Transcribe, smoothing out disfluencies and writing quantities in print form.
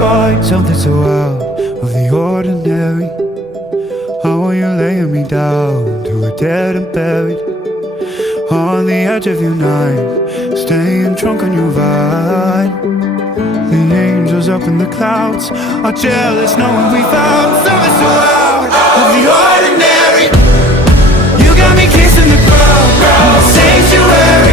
find something so out of the ordinary. How are you laying me down to a dead and buried on the edge of your night, staying drunk on your vine. The angels up in the clouds are jealous knowing we found something so out of the ordinary. You got me kissing the ground in the sanctuary.